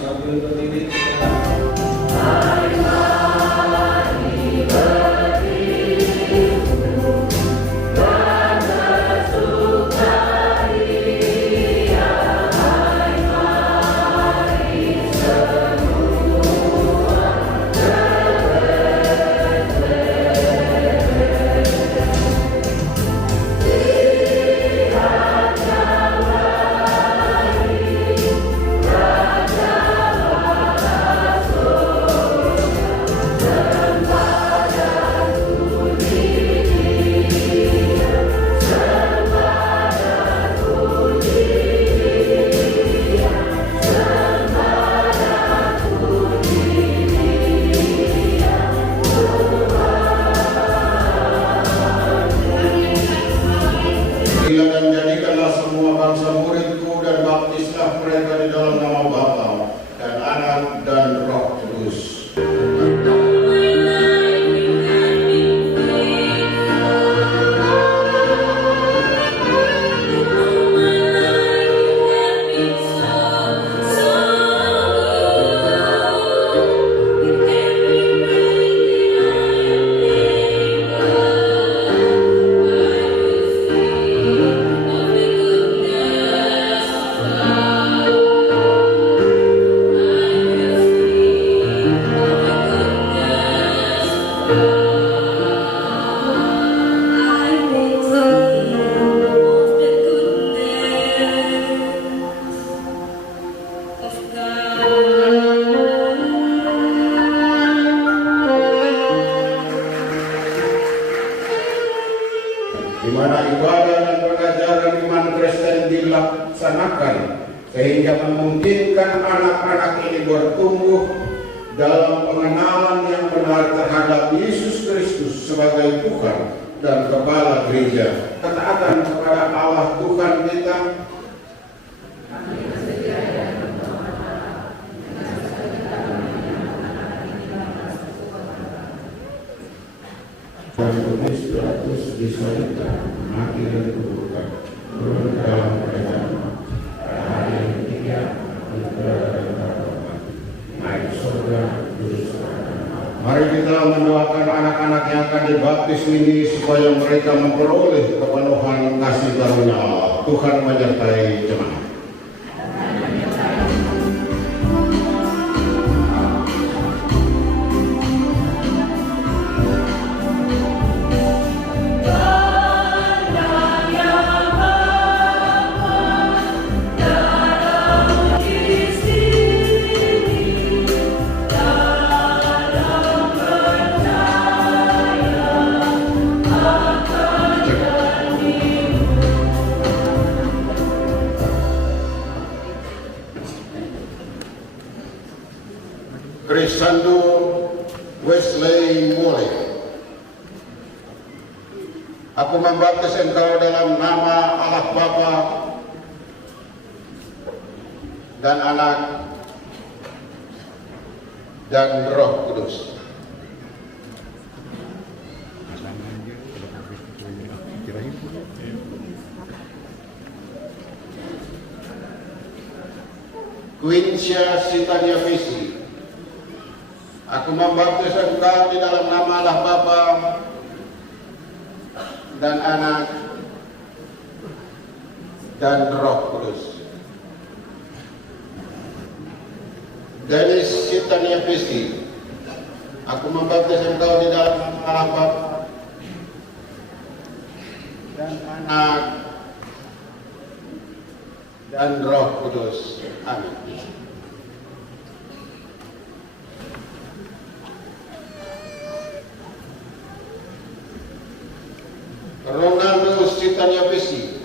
Sambil berdiri kita dan jadikanlah semua bangsa muridku dan baptislah mereka di dalam nama Bapa dan Anak dan Roh Kudus. Di mana ibadah dan pengajaran iman Kristen dilaksanakan sehingga memungkinkan anak-anak ini bertumbuh dalam pengenalan yang benar terhadap Yesus Kristus sebagai Tuhan dan Kepala Gereja, ketaatan kepada Allah Tuhan kita, dan Tunis Pilatus disalibkan, mati dan dikuburkan, turun ke dalam kerajaan pada hari yang ketiga, berada di tempat naik surga, duduk sebelah. Mari kita mendoakan anak-anak yang akan dibaptis ini supaya mereka memperoleh kepenuhan kasih karunia Allah. Tuhan menyertai jemaat. Crescendo Wesley Mole. Aku membaptis engkau dalam nama Allah Bapa dan Anak dan Roh Kudus. Quincia Sitania Visi. Aku membaptis engkau di dalam nama Allah Bapa dan Anak dan Roh Kudus. Dennis Sitania Visi. Aku membaptis engkau di dalam nama Allah Bapa dan Anak dan Roh Kudus. Amin. Ronaldo Sitania Visi.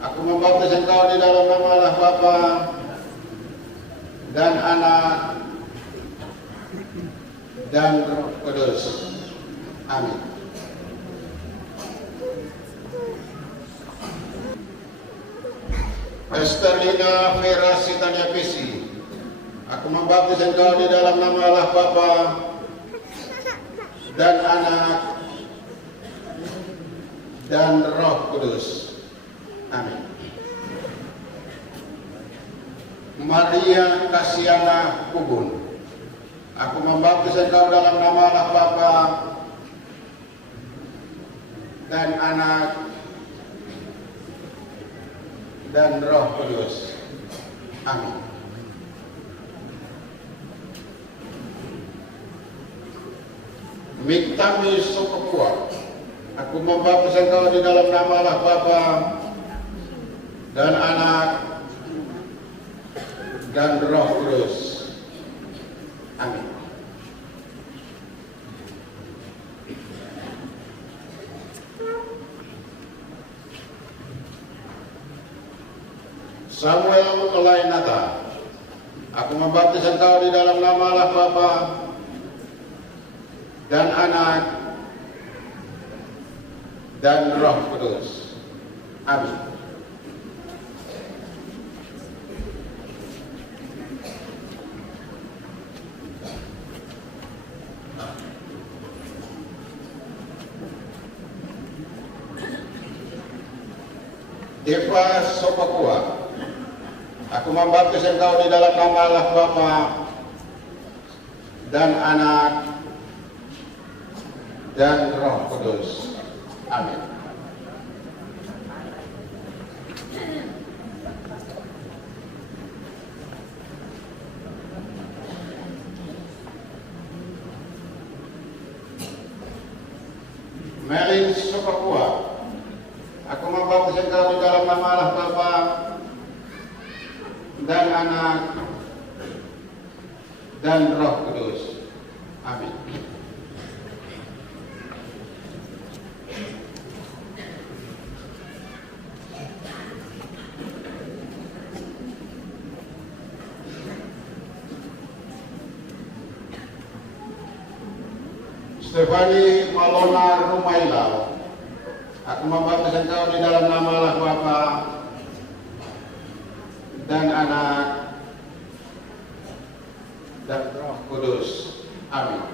Aku membaptis engkau di dalam nama Allah Bapa dan Anak dan Roh Kudus. Amin. Estelina Vera Sitania Visi. Aku membaptis engkau di dalam nama Allah Bapa dan Anak dan Roh Kudus. Amin. Maria Kasiana Kubun. Aku membaptis engkau dalam nama Allah Bapa dan Anak dan Roh Kudus. Amin. Miktami Sokokua. Aku membaptis engkau di dalam nama Allah Bapa dan Anak dan Roh Kudus. Amin. Samuel Elainata. Aku membaptis engkau di dalam nama Allah Bapa dan Anak dan Roh Kudus. Amin. Deva Sopakua. Aku membaptis engkau di dalam nama Allah Bapa dan Anak dan Roh Kudus. Amin. Melin Sopakua. Aku membaptis engkau di dalam nama Allah Bapa dan Anak dan Roh Kudus. Amin. Stefani Malona Rumaila. Aku membaptis engkau di dalam nama Allah Bapa dan Anak dan Roh Kudus. Amin.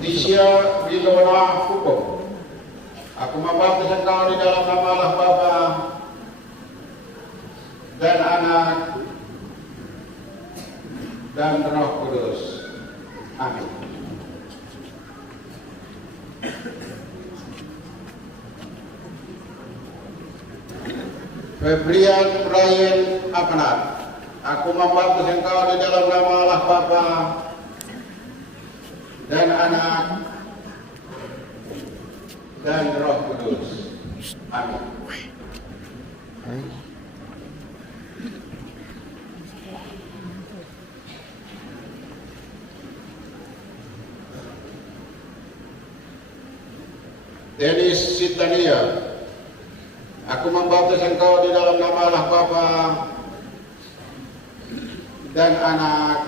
Tisha Wilona Hukum. Aku membaptis engkau di dalam nama Allah Bapa dan Anak dan Roh Kudus. Amin. Febrian Brian Apnat. Aku membaptis engkau di dalam nama Allah Bapa dan Anak dan Roh Kudus. Amin. Denis Sitania. Aku membaptis engkau di dalam nama Allah Bapa dan Anak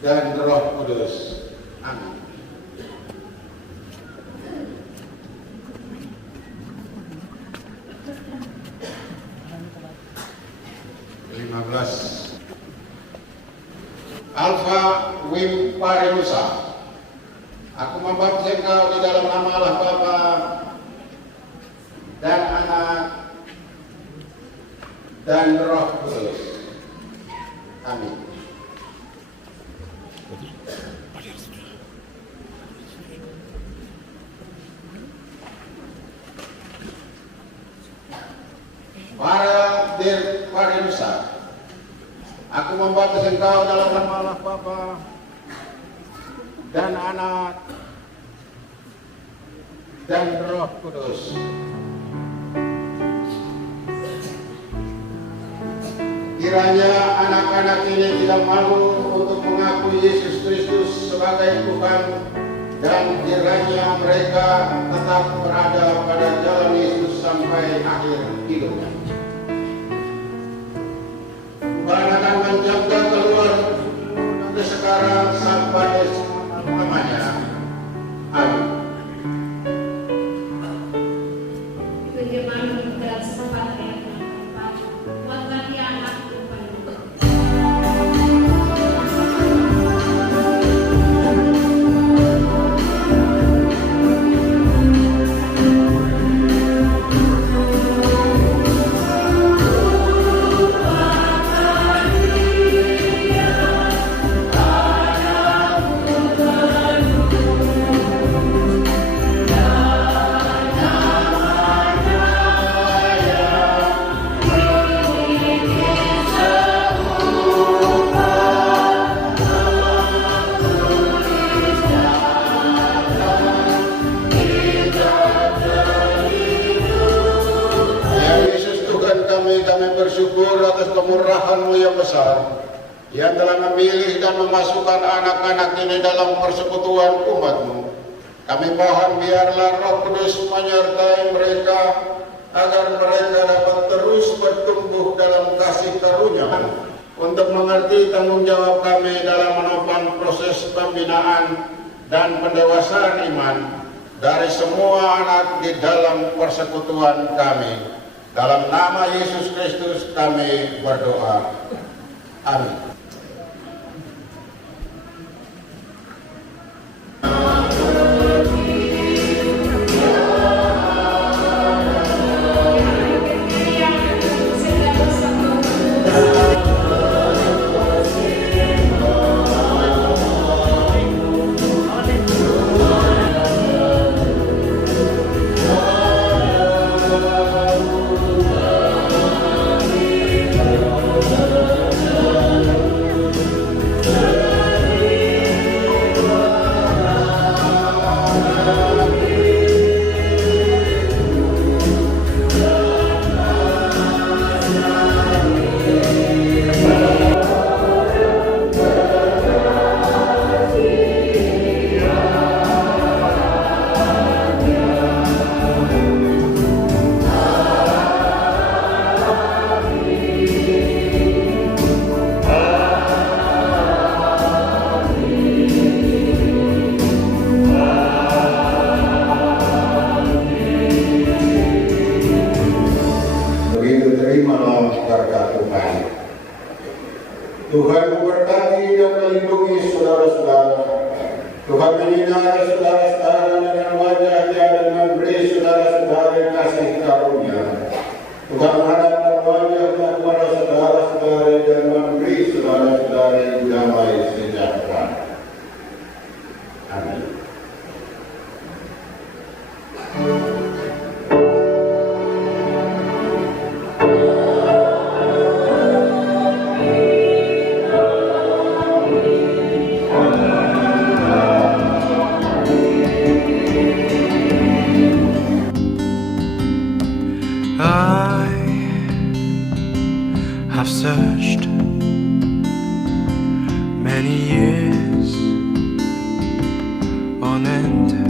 dan Roh Kudus. Amin. Alfa Wim Parenusa. Aku membaptis engkau di dalam nama Allah Bapa dan Anak dan Roh Kudus. Amin. Para Dir Parenusa. Aku membaptis engkau dalam nama Allah Bapa dan Anak dan Roh Kudus. Kiranya anak-anak ini tidak malu untuk mengakui Yesus Kristus sebagai Tuhan, dan kiranya mereka tetap berada pada jalan Yesus sampai akhir hidupnya. Tuhan akan menjaga keluar dari sekarang sampai selama-lamanya. Amin. Bagaimana mudah sempat ya Bapak, buat lagi anak Tuhan. yang telah memilih dan memasukkan anak-anak ini dalam persekutuan umat-Mu. Kami mohon biarlah Roh Kudus menyertai mereka agar mereka dapat terus bertumbuh dalam kasih karunia untuk mengerti tanggung jawab kami dalam menopang proses pembinaan dan pendewasaan iman dari semua anak di dalam persekutuan kami. Dalam nama Yesus Kristus kami berdoa. Amin. Tuhan memberkati dan melindungi saudara-saudara. Tuhan menyinari saudara-saudara dengan wajah-Nya dan memberi saudara-saudara kasih karunia. Tuhan menghadapkan wajah-Nya kepada saudara-saudara dan memberi saudara-saudara damai sejahtera. Amin. I've searched many years on end